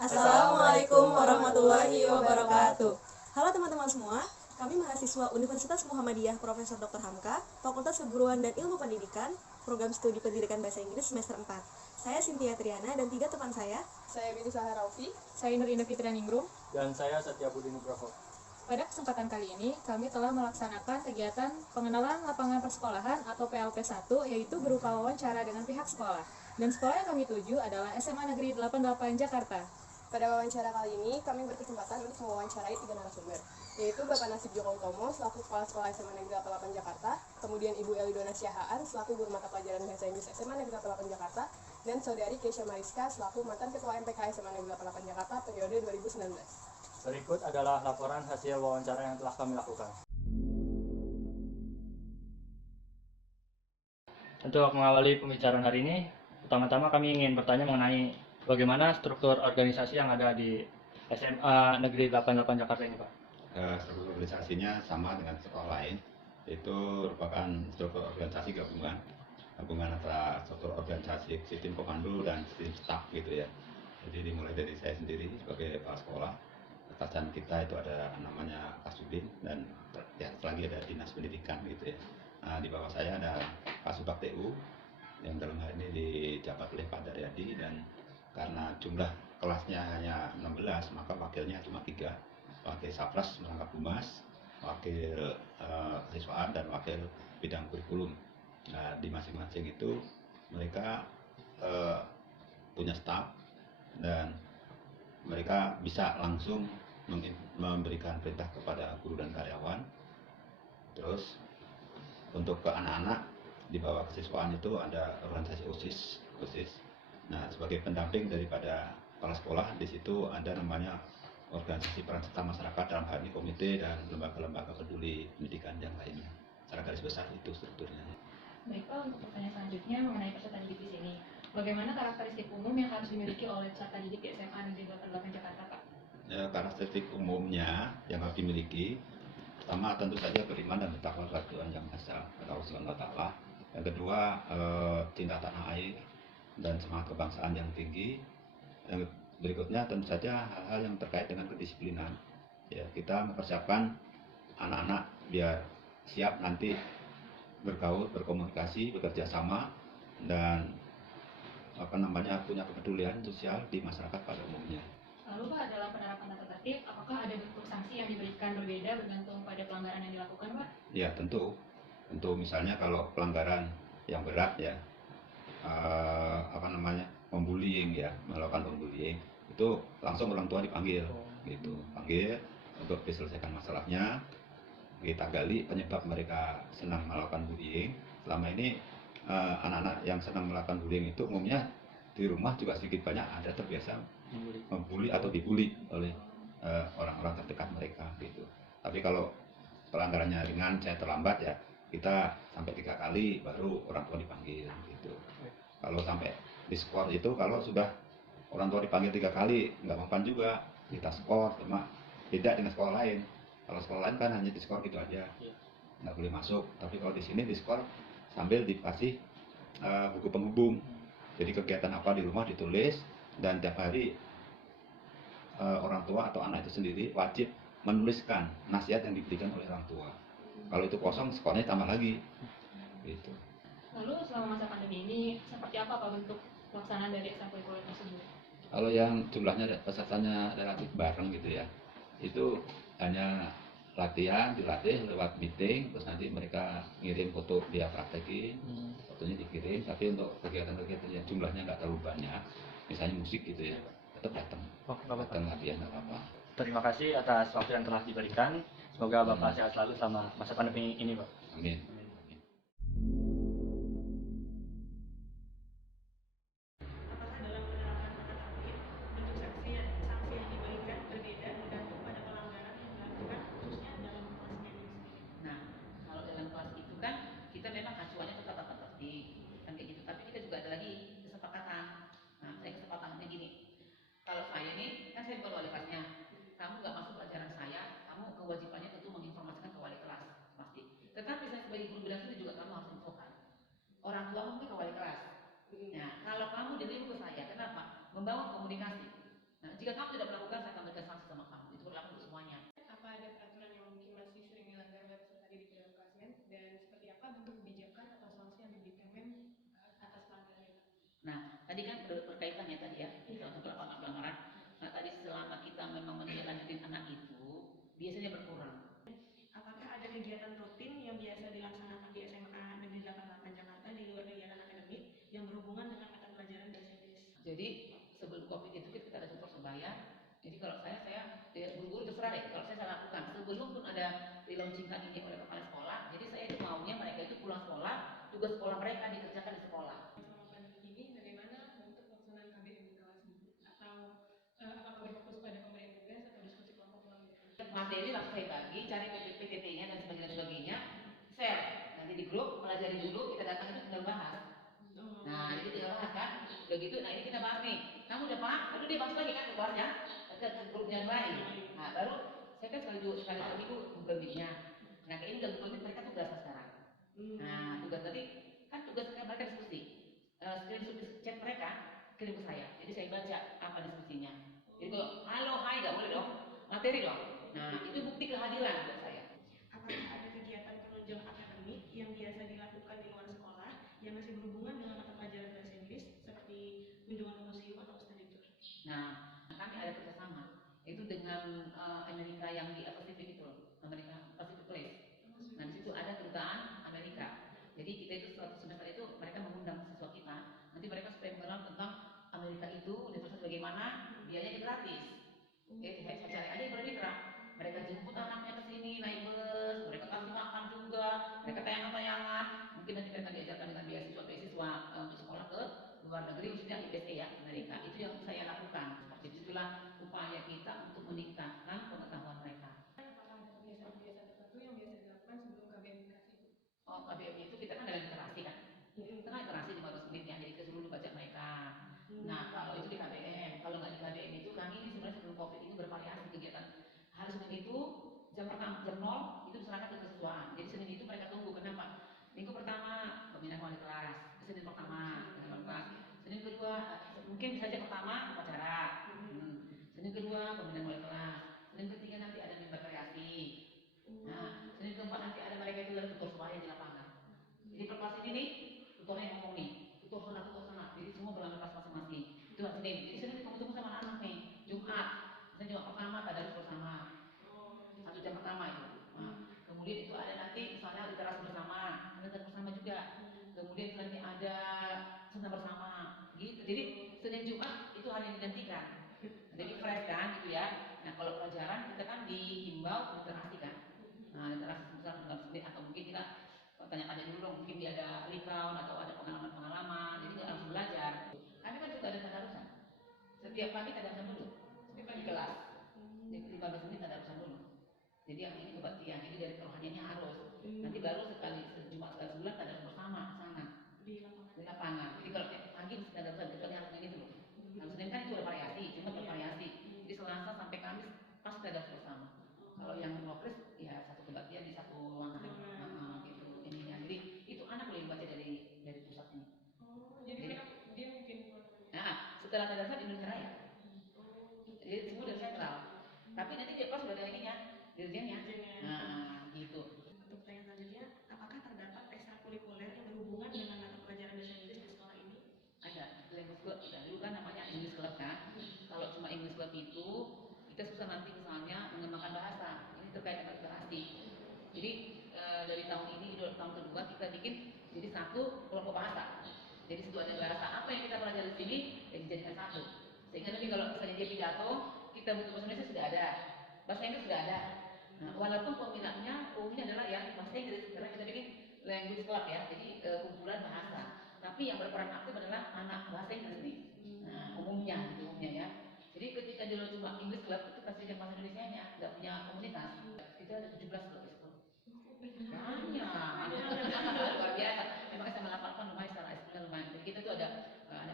Assalamualaikum warahmatullahi wabarakatuh. Halo teman-teman semua, kami mahasiswa Universitas Muhammadiyah Profesor Dr. Hamka, Fakultas Keguruan dan Ilmu Pendidikan, Program Studi Pendidikan Bahasa Inggris semester 4. Saya Cynthia Triana dan 3 teman saya. Saya Binti Saharaufi. Saya Nur Indah Fitria Ningrum. Dan saya Satya Budi Nugroho. Pada kesempatan kali ini, kami telah melaksanakan kegiatan pengenalan lapangan persekolahan atau PLP 1, yaitu berupa wawancara dengan pihak sekolah. Dan sekolah yang kami tuju adalah SMA Negeri 88 Jakarta. Pada wawancara kali ini, kami berkesempatan untuk mewawancarai 3 narasumber, yaitu Bapak Nasib Joko Utomo selaku Kepala Sekolah SMA Negeri 88 Jakarta, kemudian Ibu Elidona Syahaan selaku Guru Mata Pelajaran Bahasa Inggris SMA Negeri 88 Jakarta, dan Saudari Keisha Mariska selaku mantan Ketua MPK SMA Negeri 88 Jakarta periode 2019. Berikut adalah laporan hasil wawancara yang telah kami lakukan. Untuk mengawali pembicaraan hari ini, pertama-tama kami ingin bertanya mengenai bagaimana struktur organisasi yang ada di SMA Negeri 88 Jakarta ini, Pak? Struktur organisasinya sama dengan sekolah lain, yaitu merupakan struktur organisasi gabungan antara struktur organisasi sistem komando dan sistem staf gitu ya. Jadi dimulai dari saya sendiri sebagai kepala sekolah, atasan kita itu ada namanya Kasubin, dan ya lagi ada dinas pendidikan gitu ya. Nah, di bawah saya ada Kasubag TU yang dalam hal ini dijabat oleh Pak Daryadi, dan karena jumlah kelasnya hanya 16, maka wakilnya cuma 3, wakil Sapras merangkap humas, wakil siswaan, dan wakil bidang kurikulum. Nah, di masing-masing itu mereka punya staf, dan mereka bisa langsung memberikan perintah kepada guru dan karyawan. Terus untuk ke anak-anak di bawah kesiswaan itu ada organisasi OSIS. Nah, sebagai pendamping daripada kepala sekolah, di situ ada namanya organisasi peran serta masyarakat, dalam hal ini komite dan lembaga-lembaga peduli pendidikan yang lainnya. Secara garis besar itu strukturnya. Baik Pak, untuk pertanyaan selanjutnya mengenai peserta didik di sini. Bagaimana karakteristik umum yang harus dimiliki oleh peserta didik di SMA Negeri 88 Jakarta, Pak? Ya, karakteristik umumnya yang harus dimiliki, pertama tentu saja beriman dan bertakwa kepada Tuhan Yang Maha Esa atau Allah Subhanahu wa Ta'ala. Yang kedua, cinta tanah air dan semangat kebangsaan yang tinggi. Yang berikutnya tentu saja hal-hal yang terkait dengan kedisiplinan. Ya, kita mempersiapkan anak-anak biar siap nanti bergaul, berkomunikasi, bekerja sama, dan punya kepedulian sosial di masyarakat pada umumnya. Lalu Pak, dalam penerapan tata tertib, apakah ada bentuk sanksi yang diberikan berbeda bergantung pada pelanggaran yang dilakukan, Pak? Ya, tentu misalnya kalau pelanggaran yang berat ya, membullying ya, melakukan pembullying, itu langsung orang tua dipanggil gitu, panggil untuk diselesaikan masalahnya. Kita gali penyebab mereka senang melakukan bullying. Selama ini anak-anak yang senang melakukan bullying itu umumnya di rumah juga sedikit banyak ada terbiasa membuli atau dibully oleh orang-orang terdekat mereka gitu. Tapi kalau pelanggarannya ringan, saya terlambat ya, kita sampai 3 kali baru orang tua dipanggil gitu. Kalau sampai diskor itu, kalau sudah orang tua dipanggil 3 kali nggak mempan juga, kita skor, cuma beda dengan sekolah lain. Kalau sekolah lain kan hanya diskor gitu aja, nggak boleh masuk. Tapi kalau di sini diskor sambil dikasih buku penghubung. Jadi kegiatan apa di rumah ditulis, dan tiap hari orang tua atau anak itu sendiri wajib menuliskan nasihat yang diberikan oleh orang tua. Kalau itu kosong, skornya tambah lagi gitu. Lalu selama masa pandemi ini, seperti apa Pak bentuk pelaksanaan dari ekstrakurikuler tersebut? Kalau yang jumlahnya pesertanya relatif bareng gitu ya, itu hanya dilatih lewat meeting, terus nanti mereka ngirim foto, dia praktekin, fotonya dikirim. Tapi untuk kegiatan-kegiatan yang jumlahnya nggak terlalu banyak, misalnya musik gitu ya, tetap datang latihan nggak apa-apa. Terima kasih atas waktu yang telah diberikan. Semoga Bapak sehat selalu selama masa pandemi ini, Pak. Amin. Apakah dalam penerapan tata tertib, bentuk sanksi yang diberikan berbeda bergantung pada pelanggaran yang dilakukan, khususnya dalam kelasnya itu sendiri? Nah, kalau dalam kelas itu kan kita memang acuannya ke tata tertib kan kayak gitu. Tapi kita juga ada lagi kesepakatan. Nah, saya kesepakatannya gini. Kalau saya ini kan saya bukan wali kelasnya. Kamu nggak masuk pelajaran saya, kamu kewajibannya tentu menginformasikan ke wali kelas pasti. Tetapi saya sebagai guru Nah, kalau kamu dengerin ke saya, kenapa? Membangun komunikasi. Nah, jika kamu tidak melakukan, saya akan berikan sanksi sama kamu. Itu berlaku untuk semuanya. Apa ada peraturan yang mungkin masih sering dilanggar oleh peserta didik dalam kelasnya, dan seperti apa bentuk kebijakan atau sanksi yang diberikan atas pelanggaran itu? Nah, tadi kan berkaitannya tadi ya, untuk pelanggaran. Nah, tadi selama kita memang menindaklanjutin anak itu, biasanya berkurang. Apakah ada kegiatan rutin yang biasa dilaksanakan di SMA Negeri 88 Jakarta di luar kegiatan akademik yang berhubungan dengan mata pelajaran bahasa Inggris? Jadi sebelum COVID itu kita ada tutor sebaya. Jadi kalau saya guru-guru terserah deh. Kalau saya lakukan sebelum pun ada dilaunchingkan ini oleh kepala sekolah. Jadi saya itu maunya mereka itu pulang sekolah, tugas sekolah mereka dikerjakan di sekolah. Selama pandemi ini bagaimana bentuk pelaksanaan KBM di kelas itu? Atau apakah berfokus pada pemberian tugas atau diskusi kelompok melalui Materi langsung saya bagi, cari PPT-nya dan sebagainya, share. Nanti di grup, pelajari dulu, kita datang itu tinggal bahas. Nah, jadi tinggal bahas kan, udah gitu, nah ini kita bahas nih. Kamu udah paham? Lalu dia bahas lagi kan ke kelasnya, ke grup yang lain. Nah, baru saya kan sekali seminggu Google Meet-nya. Nah, kayak ini Google Meet mereka tugas sekarang. Nah, tugas tadi kan tugas mereka diskusi. Screenshot chat mereka kirim ke saya. Jadi saya baca apa diskusinya. Jadi kalau halo, hai, nggak boleh dong, materi dong. Nah, itu bukti kehadiran buat saya. Apakah ada kegiatan penunjang akademik yang biasa dilakukan di luar sekolah yang masih berhubungan dengan mata pelajaran bahasa Inggris seperti kunjungan ke museum atau study tour? Nah, kami ada kerjasama itu dengan Amerika yang di Pacific itu, Amerika Pacific Place. Nah, di situ ada kedutaan Amerika. Jadi kita itu suatu semester itu mereka mengundang siswa kita. Nanti mereka supaya mengenal tentang Amerika itu, universitas bagaimana, biayanya gratis. Saya cari aja yang bermitra. Mereka jemput anaknya ke sini naik bus, mereka kasih makan juga, mereka tayangan-tayangan. Mungkin nanti mereka diajarkan dengan beasiswa untuk sekolah ke luar negeri, khususnya USA ya, Amerika. Itu yang saya lakukan. Seperti itulah upaya kita untuk meningkatkan pengetahuan mereka. apakah ada kebiasaan-kebiasaan tertentu yang biasa dilakukan sebelum KBM dikasih? Oh, KBM itu kita kan ada literasi kan? Kita kan literasi 15 menit ya, jadi kita suruh baca mereka. Nah, kalau itu di KBM, kalau nggak di KBM itu kami ini sebenarnya sebelum COVID itu bervariasi kegiatan. Hari Senin itu jam 0 itu diserahkan ke kesiswaan. Jadi Senin itu mereka tunggu, kenapa? Minggu pertama pembinaan wali kelas, Senin pertama pembinaan wali kelas, Senin kedua mungkin saja pertama upacara, Senin kedua pembinaan wali kelas, Senin ketiga nanti ada mimbar kreasi. Nah, Senin keempat nanti ada mereka itu dari tutor sebaya di lapangan. Jadi per kelas ini nih, tutornya yang ngomong nih, tutor sana, jadi semua berlalu kelas masing-masing. Itu hari Senin. Jadi Senin ketemu sama anak-anak nih, Jumat. Misalnya Jumat pertama, tadarus bersama. 1 jam pertama itu. Nah, kemudian itu ada nanti misalnya literasi bersama, ada bersama juga. Kemudian itu nanti ada senam bersama, gitu. Jadi Senin Jumat itu hanya digantikan. Jadi fresh kan, gitu ya. Nah kalau pelajaran kita kan dihimbau literasi kan. Nah literasi sebesar 15 menit atau mungkin kita tanya-tanya dulu dong, mungkin dia ada recount atau ada pengalaman-pengalaman, jadi nggak langsung belajar. Kami kan juga ada tadarusan. Setiap pagi tadarusan dulu, di kelas. Jadi 15 menit tadarusan dulu. Jadi yang ini kebaktian, jadi dari kerohaniannya harus. Nanti baru Jumat sekali sebulan tadarusan bersama sana di lapangan. Jadi kalau pagi mesti tadarusan, kecuali hari Senin itu loh. Hari Senin kan itu ada variasi, cuma bervariasi. Jadi Selasa sampai Kamis pas tadarus bersama. Kalau yang progres ya satu kebaktian di satu ruangan, gitu ininya. Jadi itu anak boleh baca dari pusat ini. Jadi mereka dia mungkin Nah, setelah tadarusan Indonesia Raya. Jadi semua dari sentral. Tapi nanti dia pas sudah ada ininya, dirjennya. Nah, gitu. Untuk pertanyaan selanjutnya, apakah terdapat ekstrakurikuler yang berhubungan dengan mata pelajaran bahasa Inggris di sekolah ini? Ada language club kita dulu kan namanya English Club kan. Kalau cuma English Club itu kita susah nanti misalnya mengembangkan bahasa. Ini terkait dengan literasi. Jadi dari tahun ini tahun kedua kita bikin jadi satu kelompok bahasa. Jadi situ ada bahasa apa yang kita pelajari di sini dan dijadikan satu. Sehingga nanti kalau misalnya dia pidato, kita buku bahasa Indonesia sudah ada, bahasa Inggris sudah ada. Nah, walaupun peminatnya umumnya adalah yang bahasa Inggris karena kita bikin language club ya, jadi kumpulan bahasa. Tapi yang berperan aktif adalah anak bahasa Inggris nih. Nah, umumnya ya. Jadi ketika di luar cuma English Club itu pasti yang bahasa Indonesia nya nggak punya komunitas. Itu ada 17 klub itu. Banyak, luar biasa. Memang SMA 8 kan lumayan secara eksklusif lumayan. Jadi kita tuh ada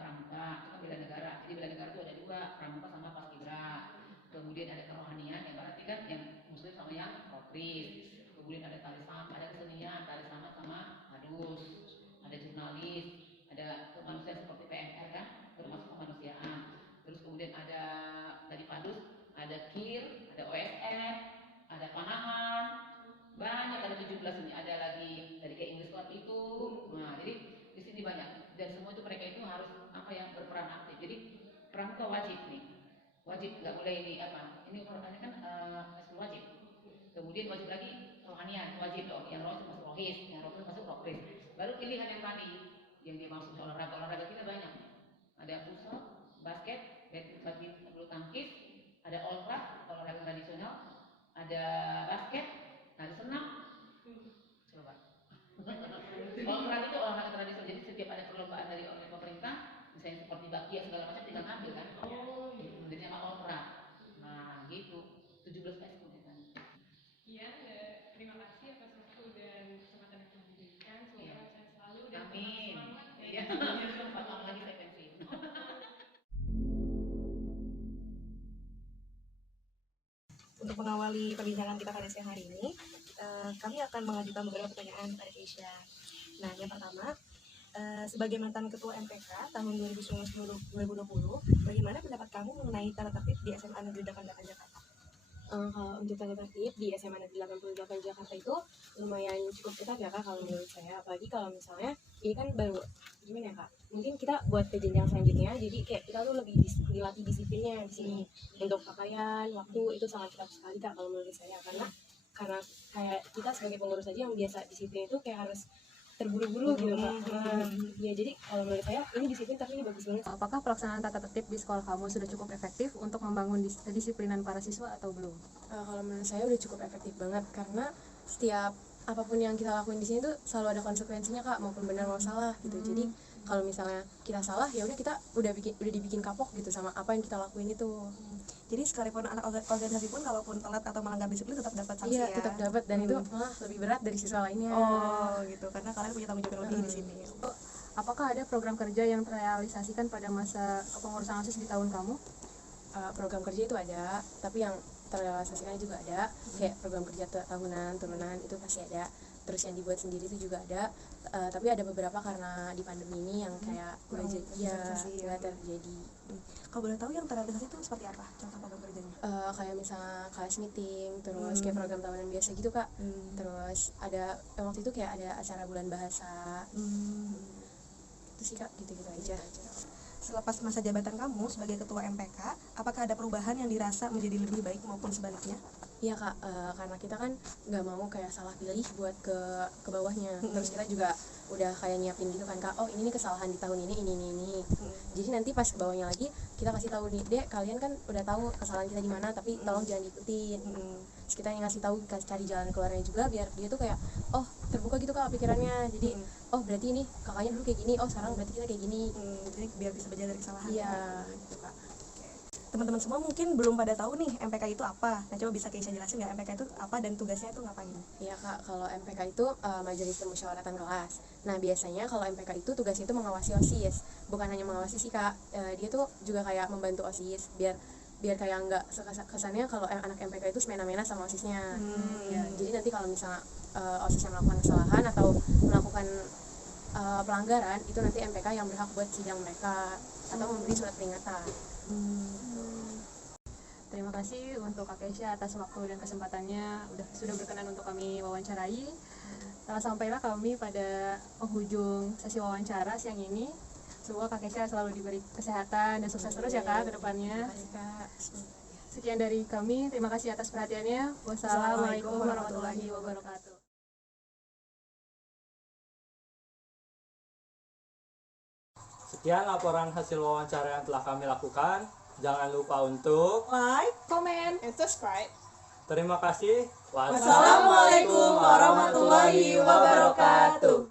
pramuka, itu kan bela negara. Jadi bela negara tuh ada dua, pramuka sama paskibra. Kemudian ada kerohanian, yang berarti kan yang muslim sama yang rotris. Kemudian ada tali sama, ada kesenian, tali sama harus. Ada jurnalis, ada kemanusiaan jadi banyak. Dan semua itu mereka itu harus berperan aktif. Jadi pramuka wajib nih, wajib, nggak boleh ini ini kan ekskul wajib. Kemudian wajib lagi rohanian, wajib dong. Yang roh masuk rohis, yang roh masuk rohis. Baru pilihan yang tadi, yang dia masuk olahraga kita banyak. Ada futsal, basket, badminton, bulu tangkis, ada olahraga tradisional, ada basket, ada senam. Coba. Olahraga itu olahraga tradisional. Jadi setiap ada perlombaan oleh pemerintah, misalnya seperti bakpia segala macam kita ngambil kan. Jadi nama olahraga. Nah, gitu. 17 ekskul kan. Iya, terima kasih atas waktu dan kesempatan yang telah diberikan. Semoga sehat selalu dan Amin. semangat. Iya, 4 tahun lagi saya pensiun. Untuk mengawali perbincangan kita pada siang hari ini, kami akan mengajukan beberapa pertanyaan kepada Keisha. Nah, yang pertama, sebagai mantan Ketua MPK tahun 2019-2020, bagaimana pendapat kamu mengenai tata tertib di SMA Negeri 88 Jakarta? Kalau untuk tata tertib di SMA Negeri 88 Jakarta itu lumayan cukup ketat ya Kak kalau menurut saya, apalagi kalau misalnya ini kan baru gimana ya Kak, mungkin kita buat ke jenjang selanjutnya, jadi kayak kita tuh lebih dilatih disiplinnya di sini. Untuk pakaian, waktu itu sangat ketat sekali Kak kalau menurut saya, karena kayak kita sebagai pengurus aja yang biasa disiplin itu kayak harus terburu-buru gitu Kak. Ya jadi kalau menurut saya ini disiplin tapi ini bagus banget. Apakah pelaksanaan tata tertib di sekolah kamu sudah cukup efektif untuk membangun disiplinan para siswa atau belum? Kalau menurut saya udah cukup efektif banget, karena setiap apapun yang kita lakuin di sini tuh selalu ada konsekuensinya Kak, maupun benar maupun salah gitu. Jadi kalau misalnya kita salah ya udah kita udah dibikin kapok gitu sama apa yang kita lakuin itu. Jadi sekalipun anak organisasi pun kalaupun telat atau melanggar disiplin tetap dapat sanksi Iya, ya? tetap dapat, dan itu malah lebih berat dari siswa lainnya. Oh gitu, karena kalian punya tanggung jawab lebih di sini. Apakah ada program kerja yang terrealisasikan pada masa kepengurusan OSIS di tahun kamu? Program kerja itu ada, tapi yang terrealisasikan juga ada, kayak program kerja tahunan, turunan itu pasti ada. Terus yang dibuat sendiri itu juga ada, tapi ada beberapa karena di pandemi ini yang kayak nggak terjadi. Kalau boleh tahu yang terrealisasi itu seperti apa contoh program kerjanya? Kayak misalnya kelas meeting, terus kayak program tahunan biasa gitu Kak. Terus ada waktu itu kayak ada acara bulan bahasa. Itu sih Kak, gitu-gitu aja. Selepas masa jabatan kamu sebagai ketua MPK, apakah ada perubahan yang dirasa menjadi lebih baik maupun sebaliknya? Iya Kak, karena kita kan nggak mau kayak salah pilih buat ke bawahnya. Terus kita juga udah kayak nyiapin gitu kan Kak, oh ini nih kesalahan di tahun ini. Jadi nanti pas ke bawahnya lagi kita kasih tahu nih, Dek, kalian kan udah tahu kesalahan kita di mana, tapi tolong jangan diikutin. Terus kita yang ngasih tahu, cari jalan keluarnya juga biar dia tuh kayak oh terbuka gitu Kak pikirannya. Jadi oh berarti ini kakaknya dulu kayak gini, oh sekarang berarti kita kayak gini. Jadi biar bisa belajar dari kesalahan. Iya. Gitu, Kak. Teman-teman semua mungkin belum pada tahu nih MPK itu apa. Nah coba bisa Keisha jelasin nggak MPK itu apa dan tugasnya itu ngapain? Iya Kak, kalau MPK itu Majelis Permusyawaratan Kelas. Nah biasanya kalau MPK itu tugasnya itu mengawasi OSIS. Bukan hanya mengawasi sih Kak, dia tuh juga kayak membantu OSIS biar kayak nggak kesannya kalau anak MPK itu semena-mena sama OSISnya. Ya, jadi nanti kalau misalnya OSIS yang melakukan kesalahan atau melakukan pelanggaran, itu nanti MPK yang berhak buat sidang mereka atau memberi surat peringatan. Terima kasih untuk Kak Keisha atas waktu dan kesempatannya sudah berkenan untuk kami wawancarai. Sampailah kami pada penghujung sesi wawancara siang ini. Semoga Kak Keisha selalu diberi kesehatan dan sukses terus ya Kak ke depannya. Sekian dari kami, terima kasih atas perhatiannya. Wassalamualaikum warahmatullahi wabarakatuh. Sekian laporan hasil wawancara yang telah kami lakukan. Jangan lupa untuk Like, Komen. And subscribe. terima kasih. Wassalamualaikum warahmatullahi wabarakatuh.